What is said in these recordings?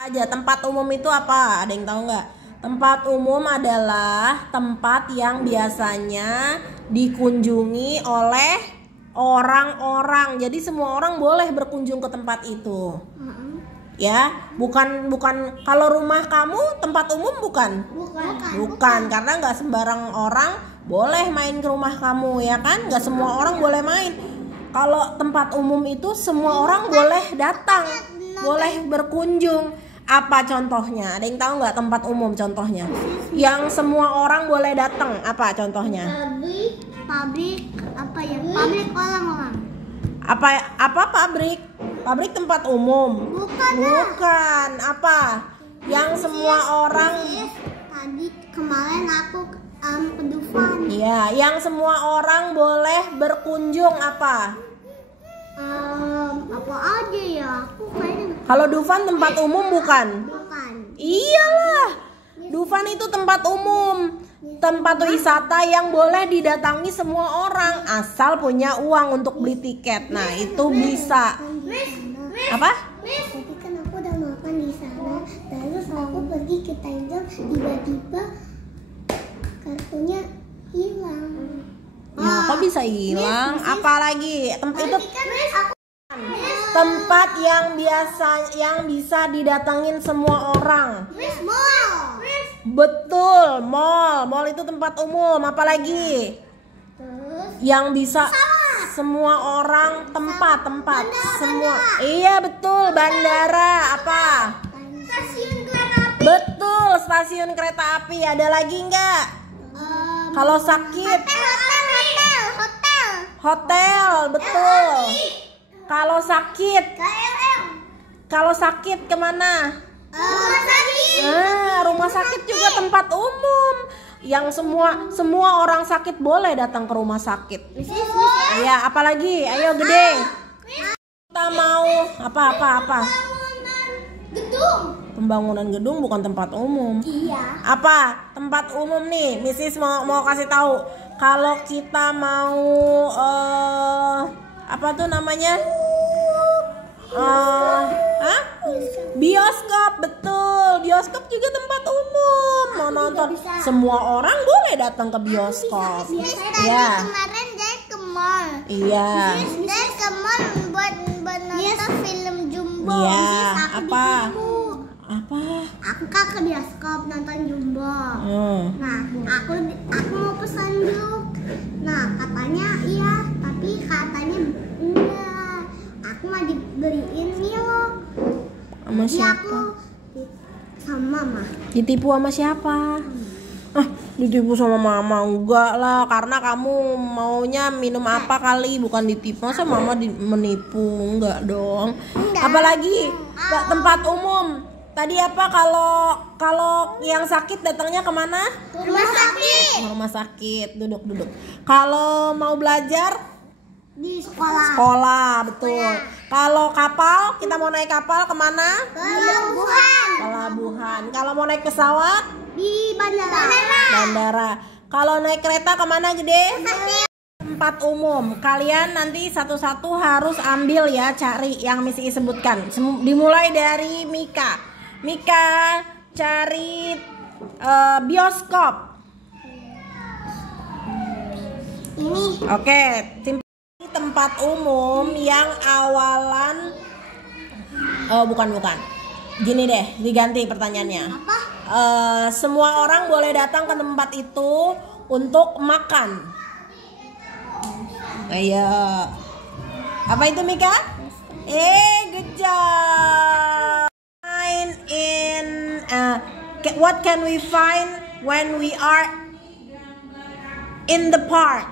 aja. Tempat umum itu apa? Ada yang tahu nggak? Tempat umum adalah tempat yang biasanya dikunjungi oleh orang-orang. Jadi semua orang boleh berkunjung ke tempat itu. Ya, bukan kalau rumah kamu tempat umum bukan? Bukan, karena nggak sembarang orang boleh main ke rumah kamu, ya kan? Nggak semua orang boleh main. Kalau tempat umum itu semua orang boleh datang, boleh berkunjung. Apa contohnya? Ada yang tahu nggak tempat umum contohnya? Yang semua orang boleh datang. Apa contohnya? Pabrik apa ya? Pabrik orang-orang. Apa pabrik? Pabrik tempat umum? Bukan. Apa? Yang semua orang. Tadi kemarin aku ke Dufan. Iya, yang semua orang boleh berkunjung apa? Apa aja ya? Aku kayaknya. Kalau Dufan tempat umum bukan? Bukan. Iyalah. Dufan itu tempat umum, tempat wisata yang boleh didatangi semua orang asal punya uang untuk beli tiket. Nah, itu bisa. Apa? Tadi kan aku udah makan di sana, terus aku pergi ke Timezone, tiba-tiba kartunya hilang. Ya, kok bisa hilang? Apalagi tempat yang bisa didatangin semua orang. Mall. Betul, mall. Mall itu tempat umum. Apalagi? Terus Yang bisa semua orang, tempat semua. Iya, betul, bandara. Apa? stasiun kereta api. Betul, stasiun kereta api. Ada lagi nggak? Kalau sakit, hotel, betul. Kalau sakit kemana? Rumah sakit. Rumah sakit juga tempat umum. Yang semua orang sakit boleh datang ke rumah sakit. Iya, apalagi? Ayo gede. Kita mau apa? Gedung. Pembangunan gedung bukan tempat umum. Iya. Apa? Tempat umum nih. Missis mau kasih tahu. Kalau kita mau apa tuh namanya? Bioskop, betul. Bioskop juga tempat umum. Mau nonton, semua orang boleh datang ke bioskop. Iya. Kemarin dia ke mall. Iya. Dia ke mall buat nonton film Jumbo. Iya. Apa? Aku ke bioskop nonton Jumbo. Nah, aku mau pesan juk. Nah, katanya iya, tapi katanya enggak. Aku mau dibeliin Milo. Sama siapa? Aku sama mama. Ditipu sama siapa? Ditipu sama mama? Enggak lah, karena kamu maunya minum apa kali, bukan ditipu. Masa mama menipu? Enggak dong. Apalagi tempat umum. Tadi apa? Kalau yang sakit datangnya kemana? Rumah sakit. Rumah sakit. Duduk. Kalau mau belajar? Di sekolah. Sekolah, betul. Kalau kapal, kita mau naik kapal kemana? Pelabuhan. Kalau mau naik pesawat? Di Bandara. Kalau naik kereta kemana gede? Tempat umum. Kalian nanti satu-satu harus ambil ya, cari yang mesti sebutkan. Dimulai dari Mika. Mika cari bioskop. Ini. Oke, tempat umum yang awalan. Bukan. Gini deh, diganti pertanyaannya. Apa? Semua orang boleh datang ke tempat itu untuk makan. Ayo. Apa itu Mika? Good job. What can we find when we are in the park?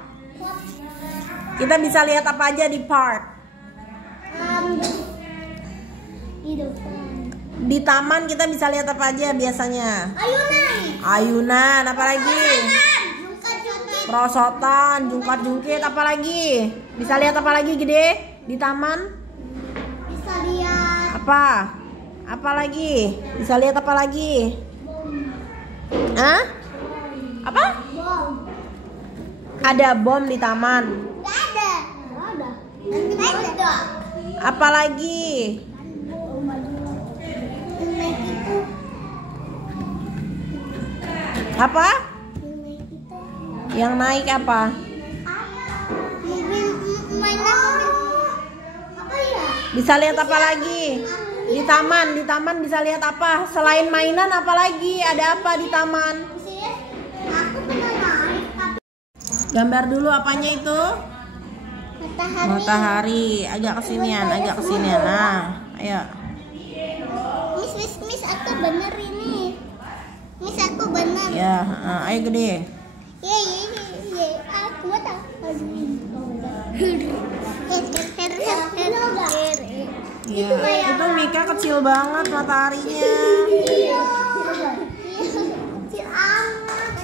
Kita bisa lihat apa aja di park? Di taman kita bisa lihat apa aja biasanya? Ayunan, apa lagi? Perosotan, jungkat-jungkit, apa lagi? Bisa lihat apa lagi gede di taman? Bisa lihat. Apa lagi? Bisa lihat apa lagi? Apa? Bom. Ada bom di taman. Ada. Ada. Apa lagi? Naik Apa? Yang naik itu. Yang naik apa? Mobil mainan mobil. Apa ya? Bisa lihat apa lagi? Di taman bisa lihat apa? Selain mainan apa lagi? Ada apa di taman? Sih, aku pernah naik tapi Gambar dulu apanya itu? matahari. Matahari. Agak kesinian. Nah, ayo. Miss, aku bener ini. Miss, aku bener. Ya, ayo gede. Ye, aku tahu. Ya, itu Mika kecil banget mataharinya. Iya. Kecil amat.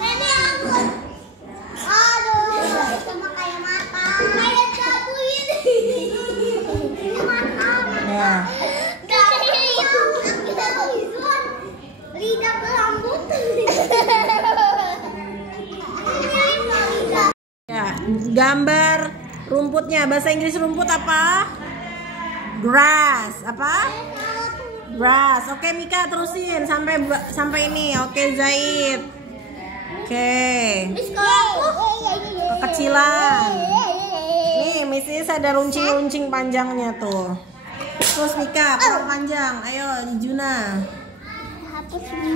Ini angkut. Aduh, sama kayak mata. Kayak jabu ini. Mata. Ya. Lidah berambut. Ya, gambar rumputnya. Bahasa Inggris rumput apa? Grass. Apa? Grass. Oke, Mika terusin sampai ini. Oke, Zaid. Oke. Kekecilan. Nih, Missis ada runcing-runcing panjangnya tuh. Terus Mika, kurang panjang. Ayo, Juna. Hapus ini.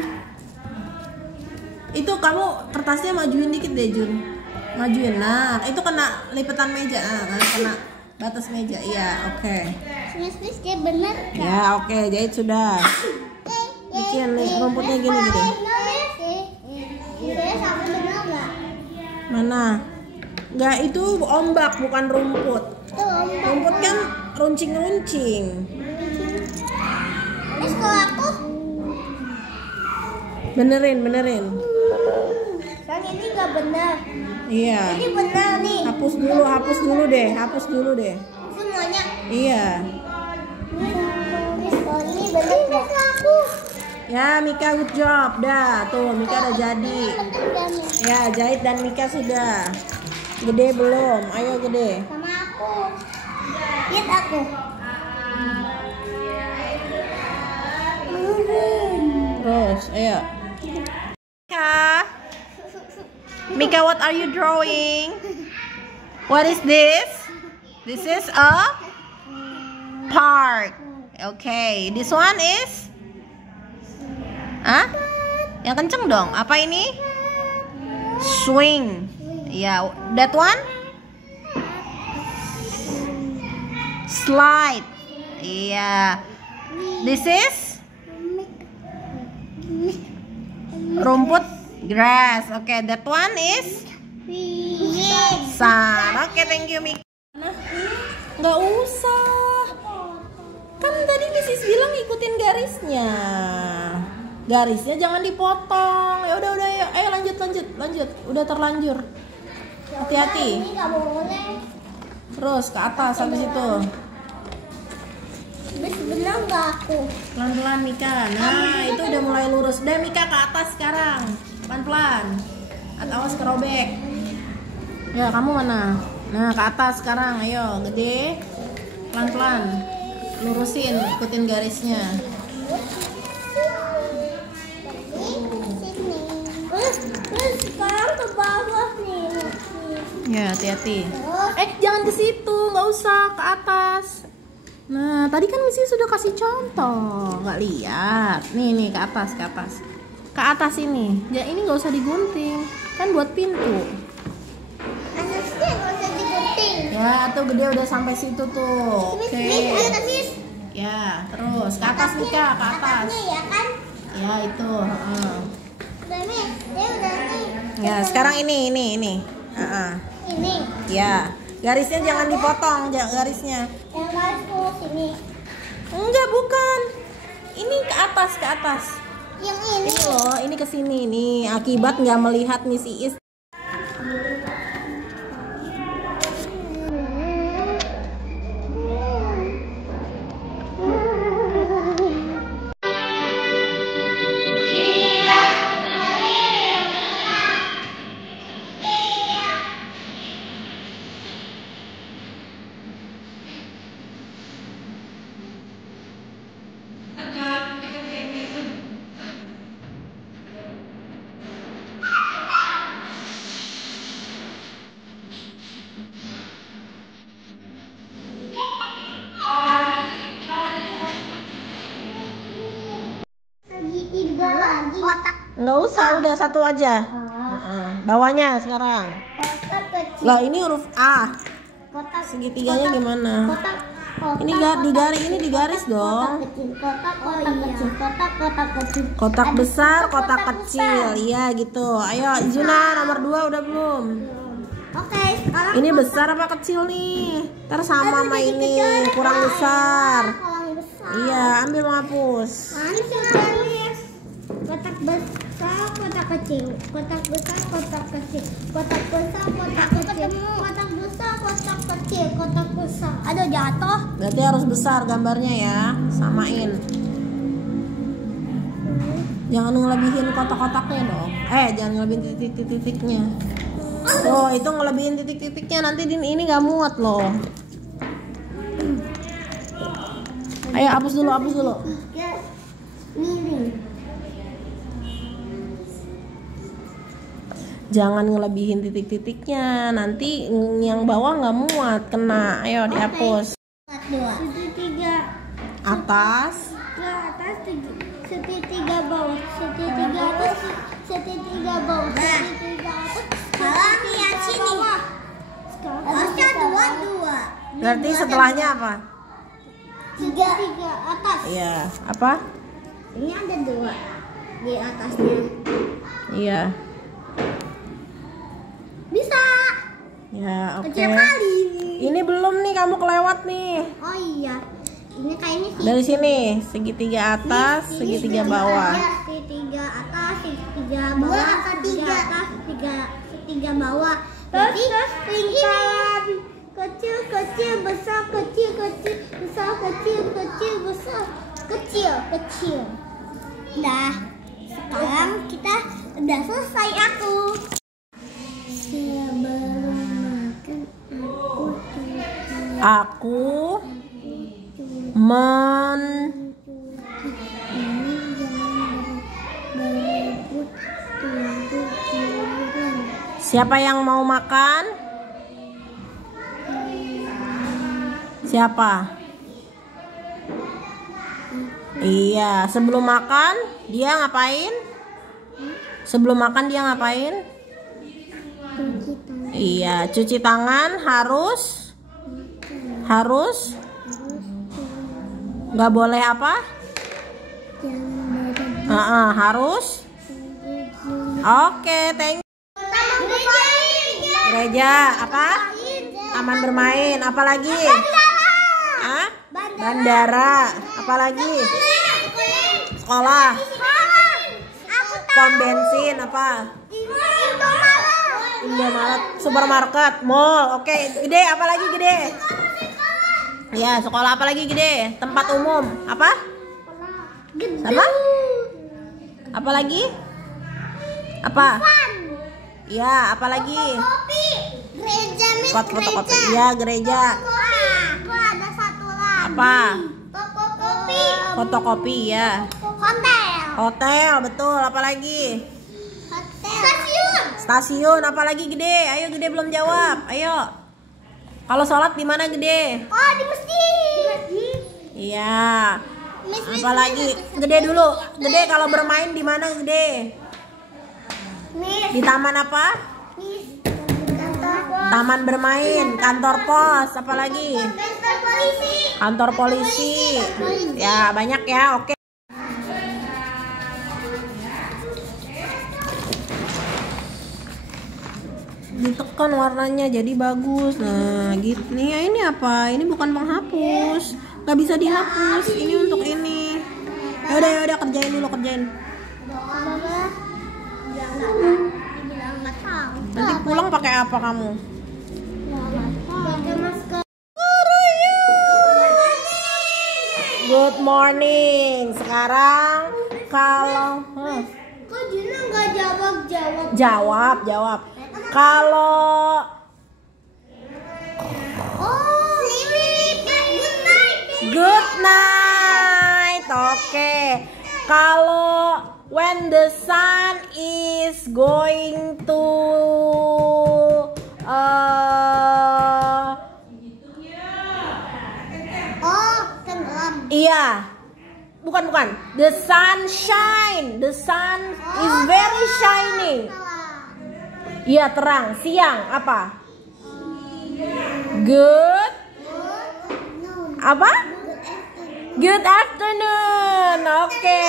Itu kamu kertasnya majuin dikit deh, Jun. Majuin. Nah, itu kena lipatan meja. Kena batas meja. Iya, oke. Miss, dia bener kan? Ya, oke. Jahit sudah. Bikin nih rumputnya gini. Saya sama bener nggak? Mana? Enggak, itu ombak bukan rumput. Itu ombak. Rumput kan runcing-runcing. Terus kalau aku Benerin. yang ini nggak benar. Iya. Ini benar nih. Hapus dulu deh. Semuanya. Iya. Terus kalau ini benar nggak? Aku. Ya, Mika good job. Dah, tuh Mika udah jadi. Ya, Jahit dan Mika sudah. Gede belum? Ayo gede. Sama aku. Lihat aku. Terus, ayo. Mika, what are you drawing? What is this? This is a park. Okay, this one is? Yang kenceng dong. Apa ini? Swing. Yeah, that one? Slide. Yeah. This is rumput, grass. Okay, that one is sun. Okay, thank you, Mika. Nggak usah. Kan tadi Mrs. bilang ikutin garisnya. Garisnya jangan dipotong. Ya udah ayo lanjut. Udah terlanjur. Hati-hati. Ini nggak boleh. Terus ke atas habis itu. Terus benar nggak aku? Pelan-pelan Mika. Nah, itu udah mulai lurus. Udah Mika ke atas sekarang. Pelan-pelan. Awas kerobek. Ya, kamu mana? Nah, ke atas sekarang. Ayo, gede. Pelan-pelan. Lurusin, ikutin garisnya. Terus sekarang ke bawah nih. Ya, hati-hati. Jangan ke situ, nggak usah ke atas. Nah, tadi kan Missy sudah kasih contoh, nggak lihat. Nih ke atas. Ke atas ini. Ya, ini nggak usah digunting, kan buat pintu. Anasnya nggak usah digunting. Ya, tuh gede udah sampai situ tuh. Oke. Ya, terus ke atas Mika, ke atas. Atasnya ya kan? Ya, itu. Udah nih, dia udah nih. Ya, sekarang ini. Ini. Ya, garisnya jangan dipotong, garisnya. Yang garis ke sini. Enggak, bukan. Ini ke atas. Yang ini. Ini loh, ini ke sini nih. Akibat nggak melihat Miss Iis. kotak. Nggak usah, udah satu aja. Bawahnya sekarang. Kotak kecil. Lah ini huruf A. Kotak Segitiganya gimana? Kotak. Ini digaris, ini digaris dong. Kotak kecil. Kotak kecil. Kotak besar, kotak kecil. Iya gitu. Ayo Izuna nomor 2 udah belum? Oke, sekarang Ini besar apa kecil nih? Ntar sama sama ini kurang besar. kurang besar. Iya, ambil menghapus. Kotak besar, kotak kecil. Kotak besar, kotak kecil. Kotak besar, kotak kecil. Kotak besar, kotak kecil. Kotak besar. Aduh, jatuh. Berarti harus besar gambarnya ya. Samain. Jangan ngelebihin kotak-kotaknya dong. Jangan ngelebihin titik-titiknya. Oh, itu ngelebihin titik-titiknya nanti ini nggak muat loh. Ayo hapus dulu, hapus dulu. Miring. Jangan ngelebihin titik-titiknya, nanti yang bawah nggak muat, kena. Ayo dihapus. Dua. Segitiga Atas. ke atas, segitiga bawah, segitiga atas, segitiga bawah, segitiga atas. Sekarang lihat sini. Harusnya dua. Berarti setelahnya apa? Segitiga atas. Iya, apa? Ini ada dua di atasnya. Iya. Bisa. Ya, oke. Kecil kali. Ini belum nih, kamu kelewat nih. Oh iya. Ini kayaknya sih. Dari sini, segitiga atas, segitiga bawah. Segitiga atas, segitiga bawah, segitiga atas, segitiga bawah. Terus lingkaran kecil, kecil, besar, kecil, kecil, besar, kecil, kecil, besar, kecil, kecil. Dah. Sekarang kita udah selesai aku. Sebelum makan Aku Siapa yang mau makan? Siapa? Iya, sebelum makan dia ngapain? Sebelum makan dia ngapain? Iya, cuci tangan harus nggak boleh apa? Harus. Oke, thank you. Gereja apa? Taman bermain, apa lagi? Bandara, apa lagi? Sekolah. Pom bensin, apa? Indomaret, supermarket, mall. Oke, gede, apa lagi gede? Ya, sekolah apa lagi gede? Tempat umum, apa? Apa? Apa lagi? Apa? Ya, apa lagi? Gereja, Spot fotokopi. Ya, gereja. Aku ada satu lagi. Apa? Fotokopi. Fotokopi ya. Hotel. Hotel, betul. Apa lagi? Hotel. Stasiun. Stasiun, apa lagi gede? Ayo gede belum jawab. Ayo. Kalau sholat di mana gede? Oh, di masjid. Iya. Apa lagi? Gede dulu. Gede kalau bermain di mana gede? Di taman apa? Taman bermain, kantor pos, apa lagi? Kantor polisi. Kantor polisi. Ya, banyak ya. Oke. Ditekan warnanya jadi bagus. Nah, gitu nih. Ya, ini apa? Ini bukan penghapus. Nggak bisa dihapus. Ini untuk ini. Ya udah kerjain dulu, kerjain. Nanti pulang pakai apa kamu? Pakai masker. Good morning. Sekarang kalau Kok Juna nggak jawab? jawab. Kalau good night. Oke. Kalau when the sun is going to Tenggelam. iya. bukan. The sun shine. The sun is very shining. Iya, terang. Siang apa? Good. Apa? Good afternoon. Oke,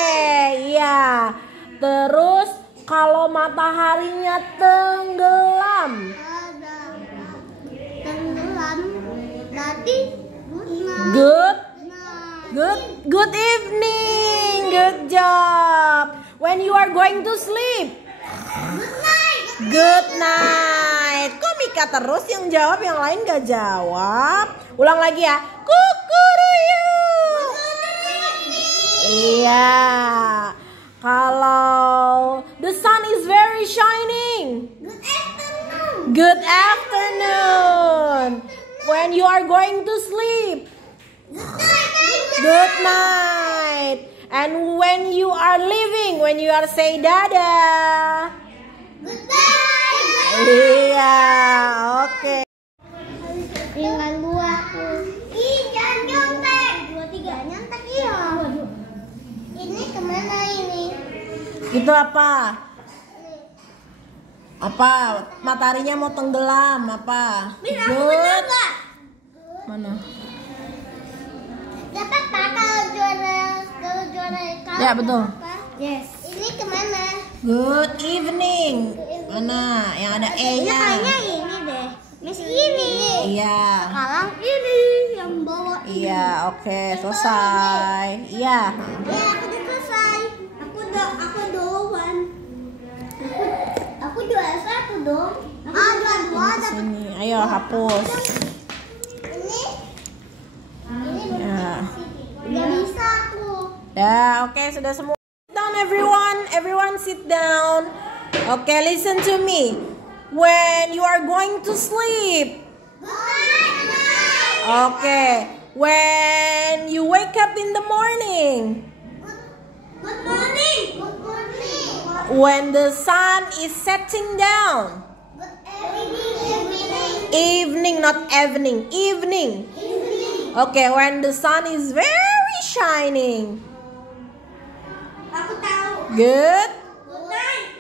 iya. Terus kalau mataharinya tenggelam. Berarti Good evening. Good job. When you are going to sleep. Good night. Kok Mika terus yang jawab, yang lain gak jawab? Ulang lagi ya. Kukuruyuk. Iya. Kalau the sun is very shining. Good afternoon. When you are going to sleep. Good night. And when you are leaving, when you are say dadah. Iya, oke. Tinggal 2 aku. Ih, jangan nyontek. 2, 3 nyontek iya. Ini kemana ini? Itu apa? Apa? Mataharinya mau tenggelam apa? Good. Mana? Dapat tak kalau juara Ya, betul. Yes. Ini kemana? Good evening. Mana? Yang ada E-nya. Kayaknya ini deh. Miss ini. Iya. Sekarang ini yang bawa. Iya, oke, selesai. Iya. Ya, aku udah selesai. Aku doan. Aku juara 1 dong. Juara 2 dapat. Sini, ayo hapus. Ini Ya. Gak bisa aku. Ya, oke, sudah semua. Sit down everyone. Everyone sit down. Okay, listen to me. When you are going to sleep. Okay. When you wake up in the morning. Good morning. Good morning. When the sun is setting down. Evening, not evening. Evening. Okay, when the sun is very shining. Aku tahu. Good. Good night.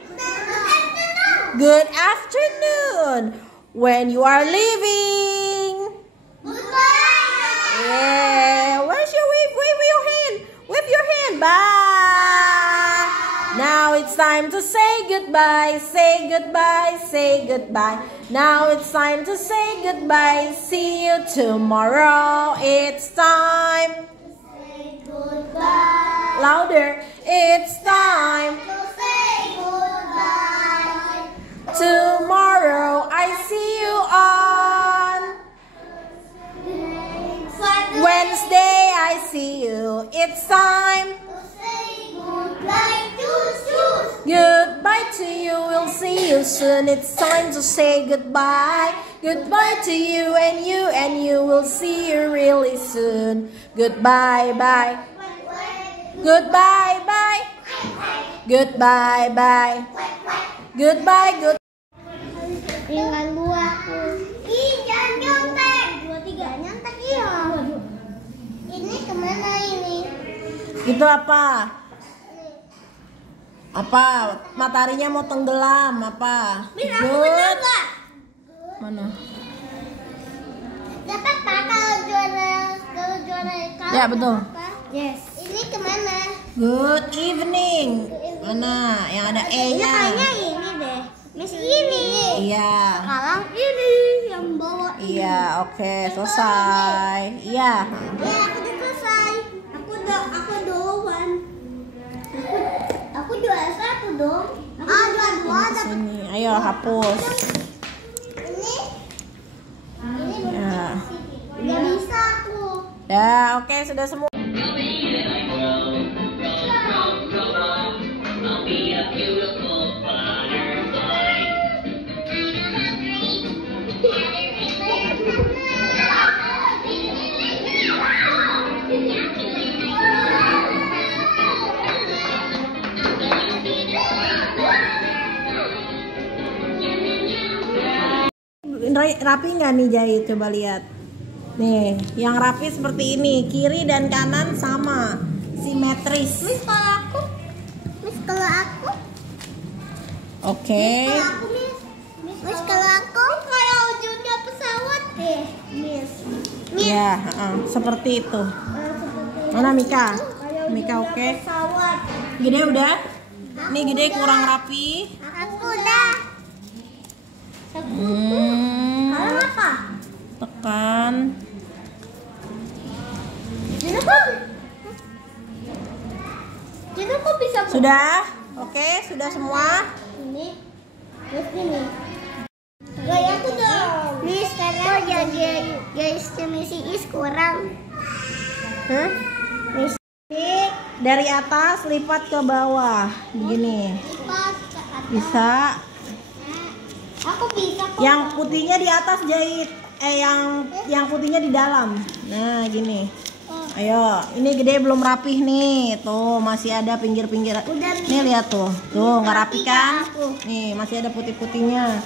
Good afternoon. When you are leaving. Goodbye. Yeah. Where's your wave? Wave your hand. Wave your hand. Bye. Now it's time to say goodbye. Say goodbye. Say goodbye. Now it's time to say goodbye. See you tomorrow. It's time. Say goodbye. Louder. It's time. To say goodbye. Tomorrow I see you on Wednesday. I see you. It's time. To say goodbye to shoes. Goodbye to you. We'll see you soon. It's time to say goodbye. Goodbye to you and you will see you really soon. Goodbye, bye. Goodbye, bye. Goodbye, bye. Goodbye, good. Tinggal 2 aku. Ih, jangan nyontek. 2, 3 nyontek iya. Ini kemana ini? Itu apa? Apa? Mataharinya mau tenggelam apa? Good. Mana? Dapat tak kalau juara Ya, betul. Yes. Ini kemana? Good evening. Mana? Yang ada E-nya. Kayaknya ini deh. Miss ini. Iya. Sekarang ini yang bawa. Iya, oke, selesai. Iya. Ya, aku udah selesai. Aku doan. Aku juara 1 dong. Juara 2 dapat. Sini, ayo hapus. Ini Ya. Gak bisa aku. Ya, oke, sudah semua. Rapi nggak nih jahit? Coba lihat. Nih, yang rapi seperti ini, kiri dan kanan sama. simetris. Miss kalau aku Oke. Miss kalau aku kayak ujungnya pesawat deh. Miss. Ya, seperti itu. Mana Mika? Mika oke. Pesawat. Gede udah? Nih Gede kurang rapi. Aku udah. Sekarang apa? Tekan. Jadi kok bisa Sudah? Oke, sudah semua? ini? Terus ini. Gaya aku dong. Miss, karena jadi guys misi is kurang. Hah? Miss, Dari atas lipat ke bawah. Begini. lipat ke atas. Bisa. Aku bisa kok. Yang putihnya di atas jahit. Yang putihnya di dalam. Nah, gini. Ayo, ini Gede belum rapih nih. Tuh, masih ada pinggir-pinggir. Udah, Nih lihat tuh. Tuh, nggak rapi kan? Aku. Nih, masih ada putih-putihnya.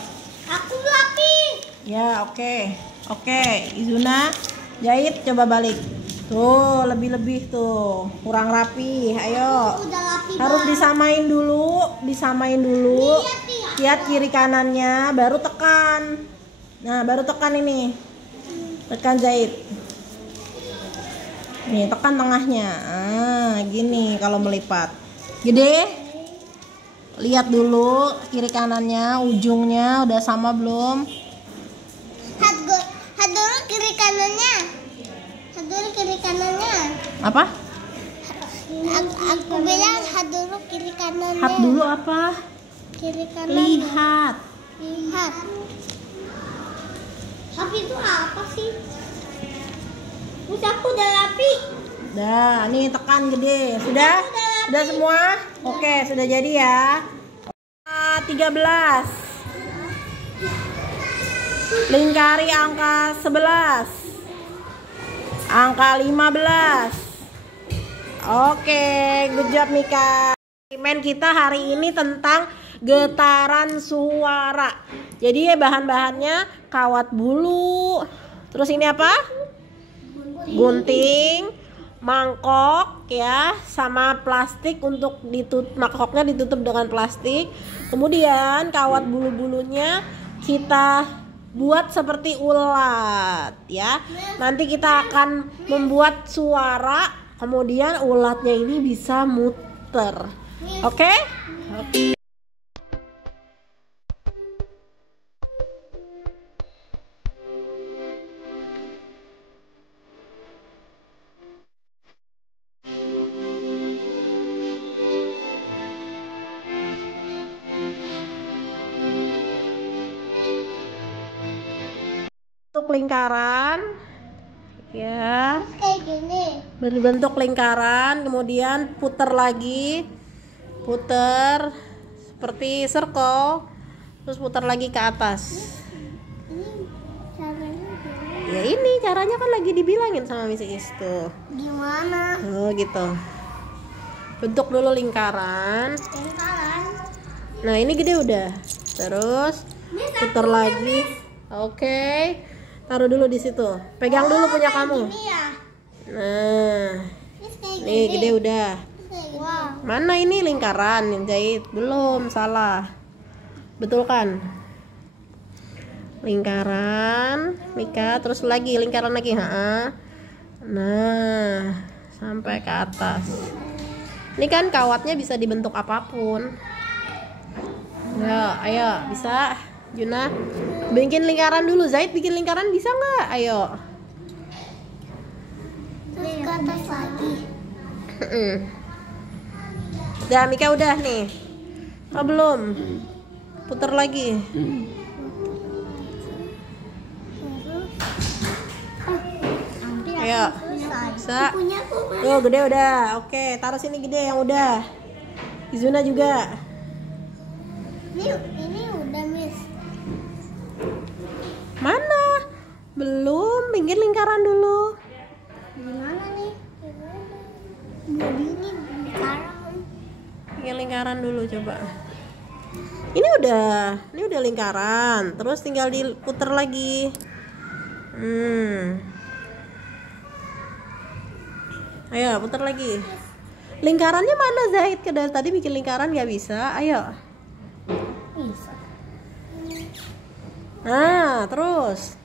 Aku rapi. Ya, oke. Oke, Izuna jahit coba balik. Tuh, lebih-lebih tuh. Kurang rapi. Ayo. Udah rapi. Harus disamain dulu. Lihat kiri kanannya, baru tekan. Nah, baru tekan ini. Tekan jahit. Nih, tekan tengahnya. Gini kalau melipat. Gede. Lihat dulu kiri kanannya, ujungnya udah sama belum? Had dulu kiri kanannya. Apa? Aku bilang had dulu kiri kanannya. Hat dulu apa? Kiri kanan. Lihat. Lihat. Tapi itu apa sih? Terus aku udah rapi. Dah, nih tekan Gede. Sudah? Sudah semua? Oke, sudah jadi ya. 13. Lingkari angka 11. Angka 15. Oke, good job Mika. Eksperimen kita hari ini tentang getaran suara. Jadi bahan-bahannya kawat bulu. Terus ini apa? Gunting, mangkok ya, sama plastik untuk mangkoknya ditutup dengan plastik. Kemudian kawat bulu-bulunya kita buat seperti ulat ya. Nanti kita akan membuat suara, kemudian ulatnya ini bisa muter. Oke? Bentuk lingkaran ya, Kayak gini. berbentuk lingkaran, kemudian puter lagi, puter seperti circle, terus putar lagi ke atas. Ini caranya gimana? Ya ini caranya kan lagi dibilangin sama Miss Is tuh. Gimana? Oh gitu. Bentuk dulu lingkaran. Lingkaran. Nah ini gede udah. Terus putar lagi. Oke. Taruh dulu di situ. Pegang dulu punya kamu. Ini ya. Nah, Ini kayak nih gede udah. Wow. Mana ini lingkaran yang jahit? Belum, salah. Betul kan? Lingkaran, Mika, terus lagi lingkaran lagi, Nah, sampai ke atas. Ini kan kawatnya bisa dibentuk apapun. Ya, ayo, bisa. Juna, bikin lingkaran dulu. Zaid bikin lingkaran bisa nggak? Ayo. Terus ke atas lagi. Udah, Mika udah nih. Oh, belum. Putar lagi. Ayo. Bisa. Punya aku. Tuh, gede udah. Oke, taruh sini gede yang udah. Izuna juga. Ini udah, Miss. Mana? Belum, bikin lingkaran dulu. Gimana nih? Jadi ini lingkaran. Bikin lingkaran dulu coba. Ini udah lingkaran. Terus tinggal diputer lagi. Ayo, putar lagi. Lingkarannya mana Zahid? Dari tadi bikin lingkaran nggak bisa. Ayo. Bisa. Nah, terus.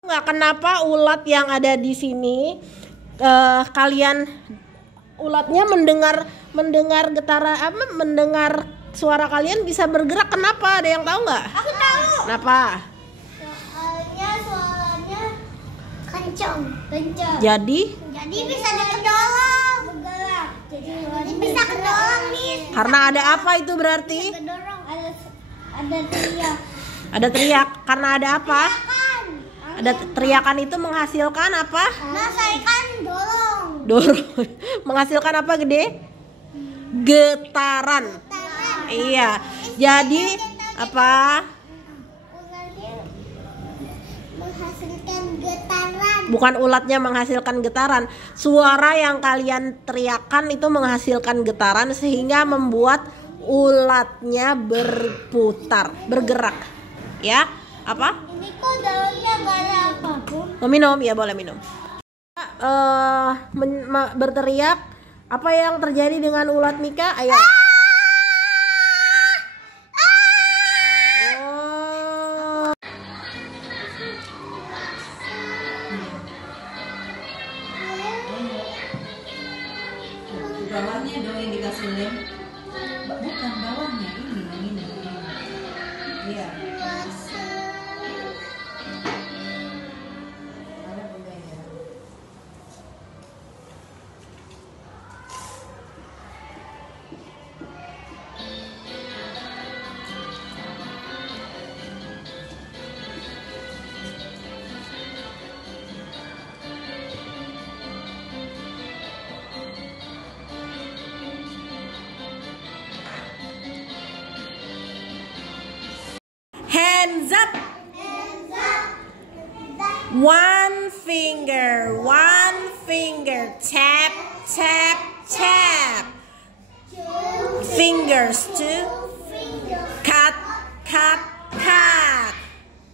Nggak kenapa ulat yang ada di sini kalian ulatnya mendengar getaran mendengar suara kalian bisa bergerak. Kenapa? Ada yang tahu nggak? Aku tahu. Kenapa? Soalnya suaranya kencang. Jadi bisa kedorong. Bergerak. Jadi bisa kedorong nih. karena ada apa itu berarti? Kedorong ada teriak. Ada teriak. Karena ada apa? Kan. Ada teriakan itu menghasilkan apa? Menghasilkan dorong. Menghasilkan apa gede? Getaran. Iya. Jadi apa? Ulatnya menghasilkan getaran. Bukan ulatnya menghasilkan getaran. Suara yang kalian teriakkan itu menghasilkan getaran sehingga membuat ulatnya bergerak. Ya? Apa? Ini kok dalamnya gak ada apapun. Mau minum? Ya boleh minum. Berteriak. Apa yang terjadi dengan ulat Mika? Ayo. Oh. Bawahnya dong yang dikasih lem. Bukan bawahnya, ini. Iya. Ada bunda ya. Hands up. One finger. Tap. Fingers two. Cut.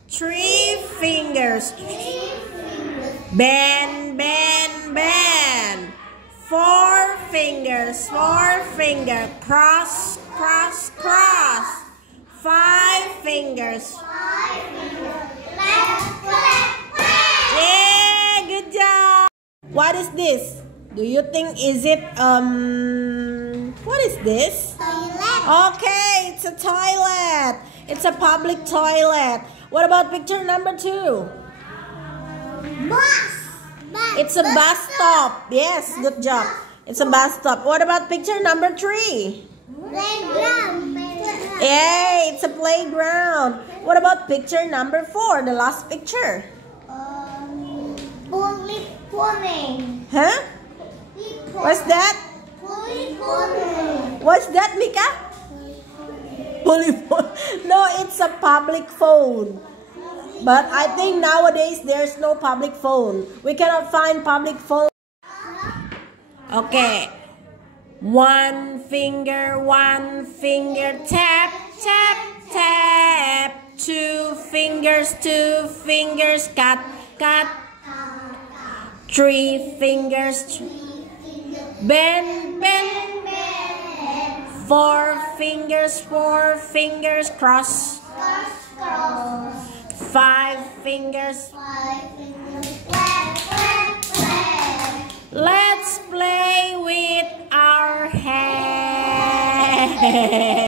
3 fingers. Bend. 4 fingers. Cross. 5 fingers. Yeah, good job. What is this? Do you think is it what is this? Okay, it's a toilet. It's a public toilet. What about picture number 2? It's a bus stop. Yes, good job. It's a bus stop. What about picture number 3? Yay, it's a playground. What about picture number 4, the last picture? Huh? What's that? What's that, Mika? Polyphone. No, it's a public phone. But I think nowadays there's no public phone. We cannot find public phone. Okay. 1 finger, tap. 2 fingers, cut. 3 fingers, bend. 4 fingers, cross. 5 fingers. Let's play with our hands.